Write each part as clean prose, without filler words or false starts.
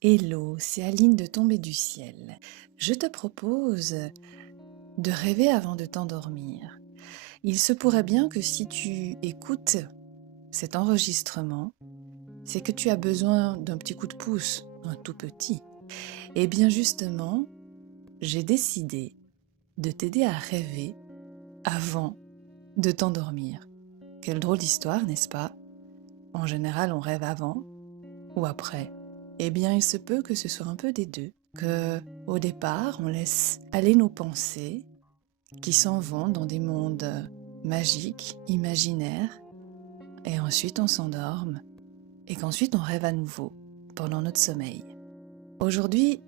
Hello, c'est Aline de Tomber du ciel. Je te propose de rêver avant de t'endormir. Il se pourrait bien que si tu écoutes cet enregistrement, c'est que tu as besoin d'un petit coup de pouce, un tout petit. Et bien justement, j'ai décidé de t'aider à rêver avant de t'endormir. Quelle drôle d'histoire, n'est-ce pas? En général, on rêve avant ou après. Eh bien, il se peut que ce soit un peu des deux. Que, au départ, on laisse aller nos pensées qui s'en vont dans des mondes magiques, imaginaires, et ensuite on s'endorme, et qu'ensuite on rêve à nouveau pendant notre sommeil. Aujourd'hui,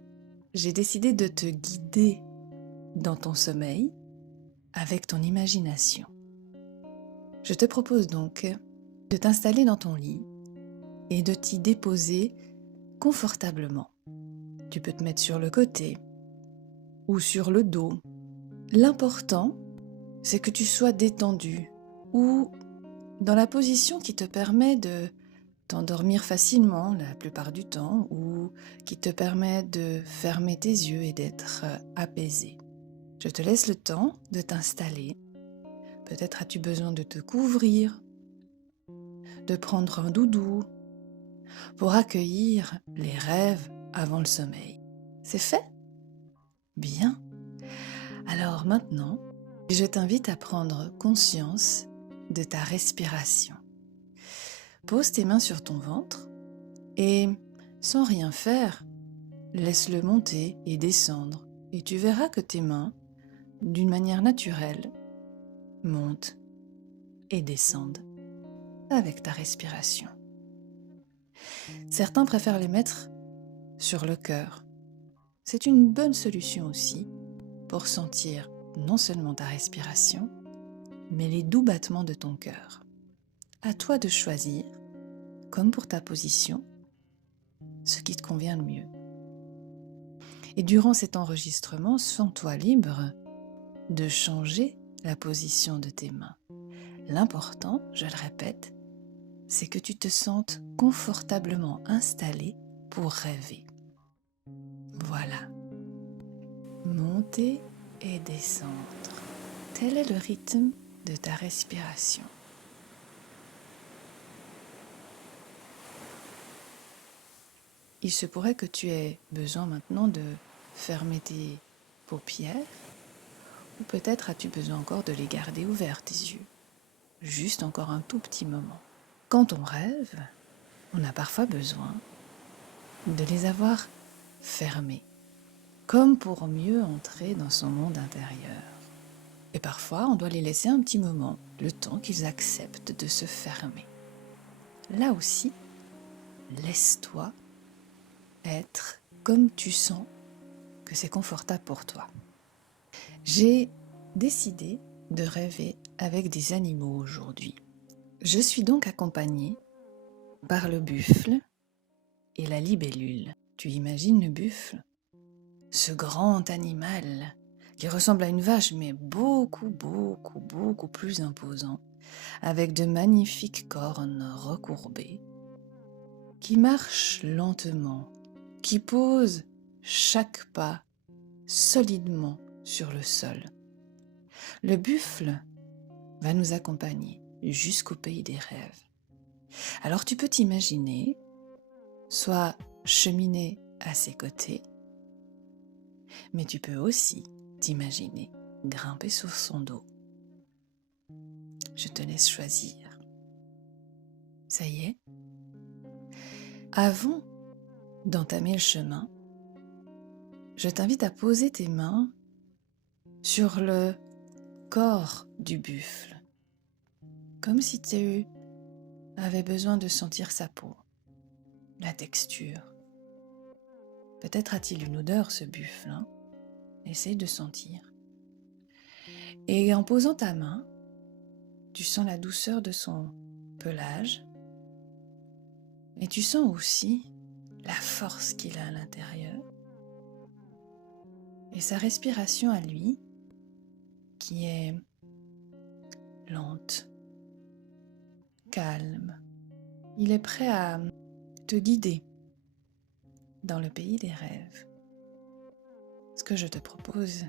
j'ai décidé de te guider dans ton sommeil avec ton imagination. Je te propose donc de t'installer dans ton lit et de t'y déposer confortablement. Tu peux te mettre sur le côté ou sur le dos. L'important, c'est que tu sois détendu ou dans la position qui te permet de t'endormir facilement la plupart du temps ou qui te permet de fermer tes yeux et d'être apaisé. Je te laisse le temps de t'installer. Peut-être as-tu besoin de te couvrir, de prendre un doudou pour accueillir les rêves avant le sommeil. C'est fait? Bien. Alors maintenant, je t'invite à prendre conscience de ta respiration. Pose tes mains sur ton ventre et, sans rien faire, laisse-le monter et descendre. Et tu verras que tes mains, d'une manière naturelle, montent et descendent avec ta respiration. Certains préfèrent les mettre sur le cœur. C'est une bonne solution aussi pour sentir non seulement ta respiration, mais les doux battements de ton cœur. À toi de choisir, comme pour ta position, ce qui te convient le mieux. Et durant cet enregistrement, sens-toi libre de changer la position de tes mains. L'important, je le répète, c'est que tu te sentes confortablement installé pour rêver. Voilà. Monter et descendre. Tel est le rythme de ta respiration. Il se pourrait que tu aies besoin maintenant de fermer tes paupières, ou peut-être as-tu besoin encore de les garder ouverts, tes yeux. Juste encore un tout petit moment. Quand on rêve, on a parfois besoin de les avoir fermés, comme pour mieux entrer dans son monde intérieur. Et parfois, on doit les laisser un petit moment, le temps qu'ils acceptent de se fermer. Là aussi, laisse-toi être comme tu sens que c'est confortable pour toi. J'ai décidé de rêver avec des animaux aujourd'hui. Je suis donc accompagnée par le buffle et la libellule. Tu imagines le buffle? Ce grand animal qui ressemble à une vache, mais beaucoup plus imposant, avec de magnifiques cornes recourbées, qui marche lentement, qui pose chaque pas solidement sur le sol. Le buffle va nous accompagner jusqu'au pays des rêves. Alors tu peux t'imaginer soit cheminer à ses côtés, mais tu peux aussi t'imaginer grimper sur son dos. Je te laisse choisir. Ça y est? Avant d'entamer le chemin, je t'invite à poser tes mains sur le corps du buffle, comme si tu avais besoin de sentir sa peau, la texture. Peut-être a-t-il une odeur, ce buffle, hein? Essaye de sentir. Et en posant ta main, tu sens la douceur de son pelage, et tu sens aussi la force qu'il a à l'intérieur, et sa respiration à lui, qui est lente, calme. Il est prêt à te guider dans le pays des rêves. Ce que je te propose,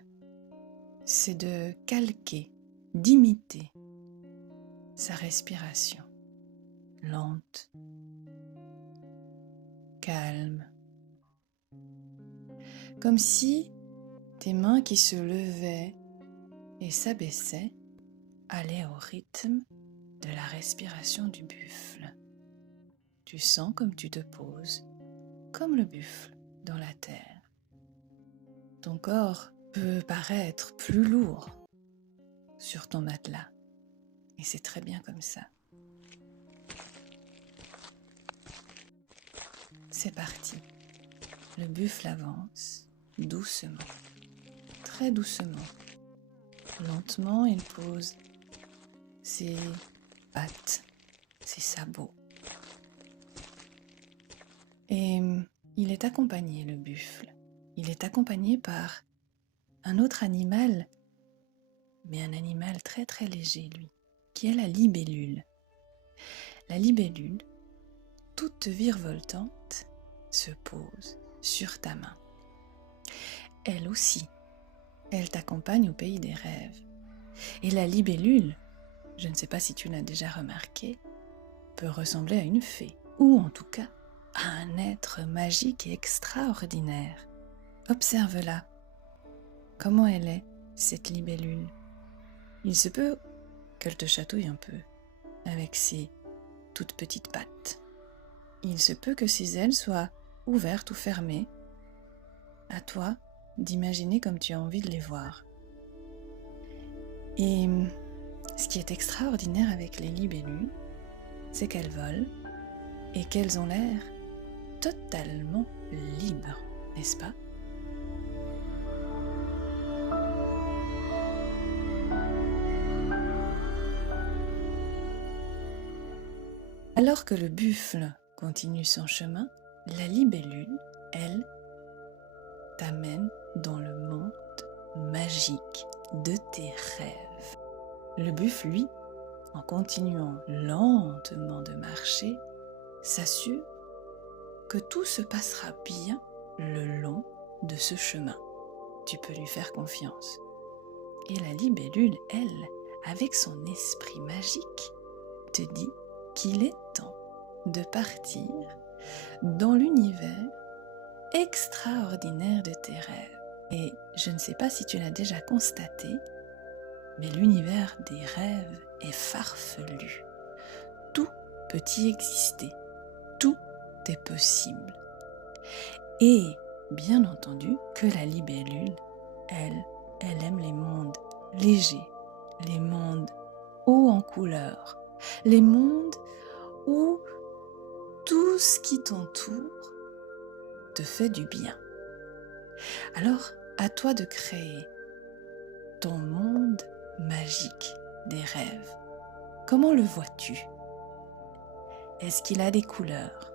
c'est de calquer, d'imiter sa respiration lente, calme, comme si tes mains qui se levaient et s'abaissaient allaient au rythme de la respiration du buffle. Tu sens comme tu te poses, comme le buffle dans la terre. Ton corps peut paraître plus lourd sur ton matelas, et c'est très bien comme ça. C'est parti. Le buffle avance doucement, très doucement. Lentement, il pose ses pattes, ses sabots. Et il est accompagné, le buffle. Il est accompagné par un autre animal, mais un animal très très léger, lui, qui est la libellule. La libellule, toute virevoltante, se pose sur ta main. Elle aussi, elle t'accompagne au pays des rêves. Et la libellule, je ne sais pas si tu l'as déjà remarqué, peut ressembler à une fée, ou en tout cas à un être magique et extraordinaire. Observe-la. Comment elle est, cette libellule? Il se peut qu'elle te chatouille un peu, avec ses toutes petites pattes. Il se peut que ses ailes soient ouvertes ou fermées. À toi d'imaginer comme tu as envie de les voir. Et ce qui est extraordinaire avec les libellules, c'est qu'elles volent et qu'elles ont l'air totalement libres, n'est-ce pas? Alors que le buffle continue son chemin, la libellule, elle, t'amène dans le monde magique de tes rêves. Le buffle, lui, en continuant lentement de marcher, s'assure que tout se passera bien le long de ce chemin. Tu peux lui faire confiance. Et la libellule, elle, avec son esprit magique, te dit qu'il est temps de partir dans l'univers extraordinaire de tes rêves. Et je ne sais pas si tu l'as déjà constaté, mais l'univers des rêves est farfelu. Tout peut y exister. Tout est possible. Et bien entendu que la libellule, elle aime les mondes légers, les mondes hauts en couleur, les mondes où tout ce qui t'entoure te fait du bien. Alors, à toi de créer ton monde magique des rêves. Comment le vois-tu? Est-ce qu'il a des couleurs?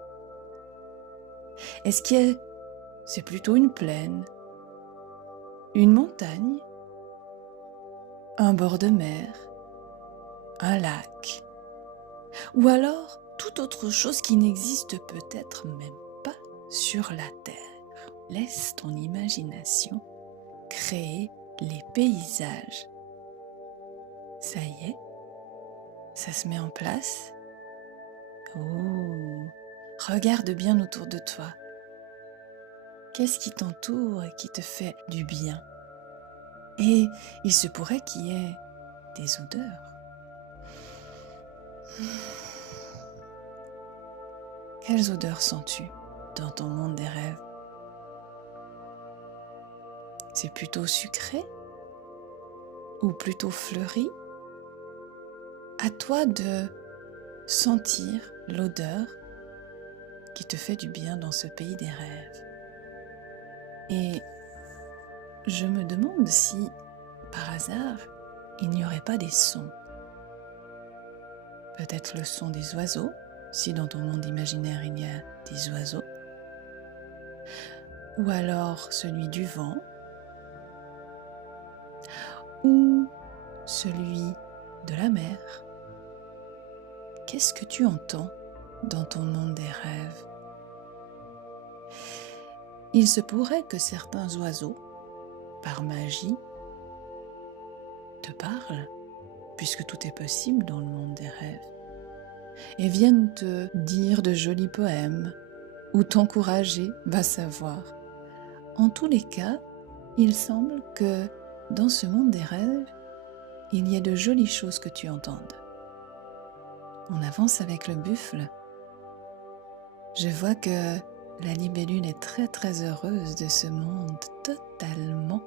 Est-ce que c'est plutôt une plaine, une montagne, un bord de mer, un lac, ou alors toute autre chose qui n'existe peut-être même pas sur la terre? Laisse ton imagination créer les paysages. Ça y est, ça se met en place. Oh, regarde bien autour de toi. Qu'est-ce qui t'entoure et qui te fait du bien? Et il se pourrait qu'il y ait des odeurs. Quelles odeurs sens-tu dans ton monde des rêves? C'est plutôt sucré ou plutôt fleuri? À toi de sentir l'odeur qui te fait du bien dans ce pays des rêves. Et je me demande si, par hasard, il n'y aurait pas des sons. Peut-être le son des oiseaux, si dans ton monde imaginaire il y a des oiseaux. Ou alors celui du vent. Ou celui de la mer. Qu'est-ce que tu entends dans ton monde des rêves? Il se pourrait que certains oiseaux, par magie, te parlent, puisque tout est possible dans le monde des rêves, et viennent te dire de jolis poèmes ou t'encourager, va savoir. En tous les cas, il semble que dans ce monde des rêves, il y ait de jolies choses que tu entendes. On avance avec le buffle. Je vois que la libellule est très très heureuse de ce monde totalement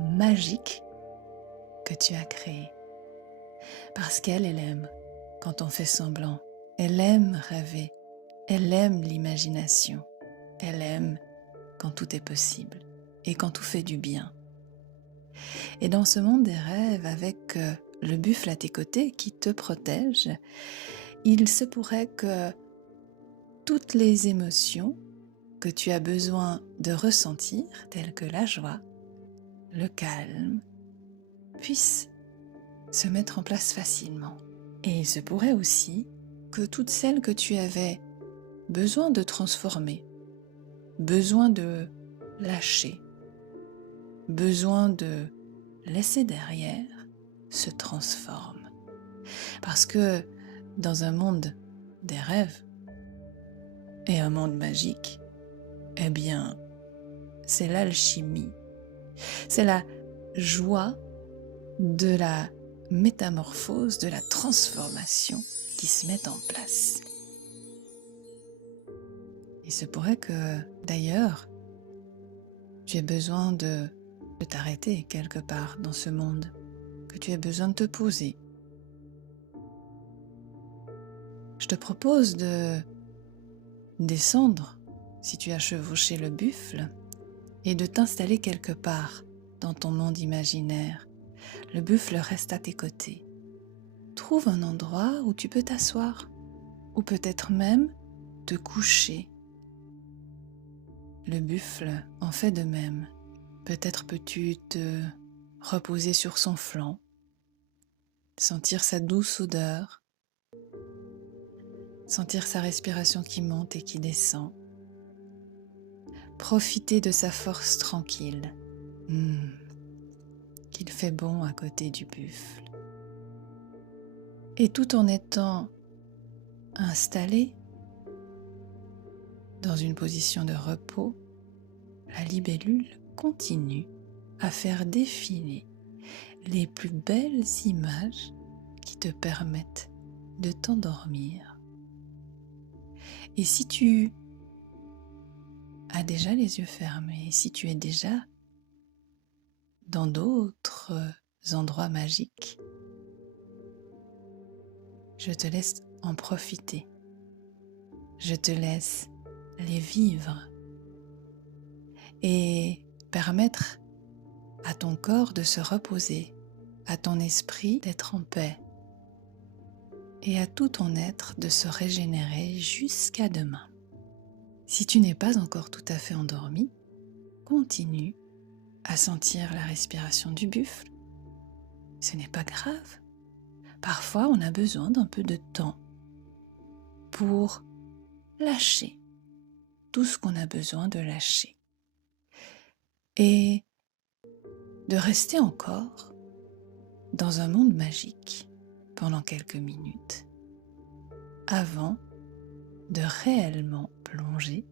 magique que tu as créé. Parce qu'elle aime quand on fait semblant. Elle aime rêver. Elle aime l'imagination. Elle aime quand tout est possible et quand tout fait du bien. Et dans ce monde des rêves, avec le buffle à tes côtés qui te protège, il se pourrait que toutes les émotions que tu as besoin de ressentir, telles que la joie, le calme, puissent se mettre en place facilement. Et il se pourrait aussi que toutes celles que tu avais besoin de transformer, besoin de lâcher, besoin de laisser derrière, se transforment. Parce que dans un monde des rêves et un monde magique, eh bien, c'est l'alchimie, c'est la joie de la métamorphose, de la transformation qui se met en place. Il se pourrait que, d'ailleurs, tu aies besoin de t'arrêter quelque part dans ce monde, que tu aies besoin de te poser. Je te propose de descendre, si tu as chevauché le buffle, et de t'installer quelque part dans ton monde imaginaire. Le buffle reste à tes côtés. Trouve un endroit où tu peux t'asseoir, ou peut-être même te coucher. Le buffle en fait de même. Peut-être peux-tu te reposer sur son flanc, sentir sa douce odeur, sentir sa respiration qui monte et qui descend, profiter de sa force tranquille, qu'il fait bon à côté du buffle. Et tout en étant installé dans une position de repos, la libellule continue à faire défiler les plus belles images qui te permettent de t'endormir. Et si tu as déjà les yeux fermés, si tu es déjà dans d'autres endroits magiques, je te laisse en profiter. Je te laisse les vivre et permettre à ton corps de se reposer, à ton esprit d'être en paix et à tout ton être de se régénérer jusqu'à demain. Si tu n'es pas encore tout à fait endormi, continue à sentir la respiration du buffle. Ce n'est pas grave. Parfois, on a besoin d'un peu de temps pour lâcher tout ce qu'on a besoin de lâcher et de rester encore dans un monde magique pendant quelques minutes avant de réellement plonger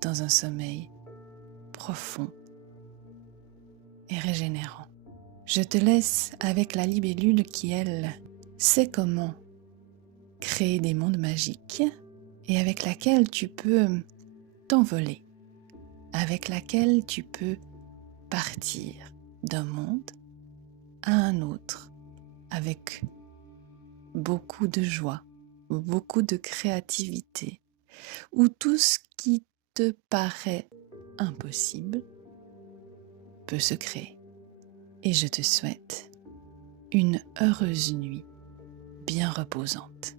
dans un sommeil profond et régénérant. Je te laisse avec la libellule qui, elle, sait comment créer des mondes magiques et avec laquelle tu peux t'envoler, avec laquelle tu peux partir d'un monde à un autre avec beaucoup de joie, beaucoup de créativité, où tout ce qui te paraît impossible peut se créer. Et je te souhaite une heureuse nuit bien reposante.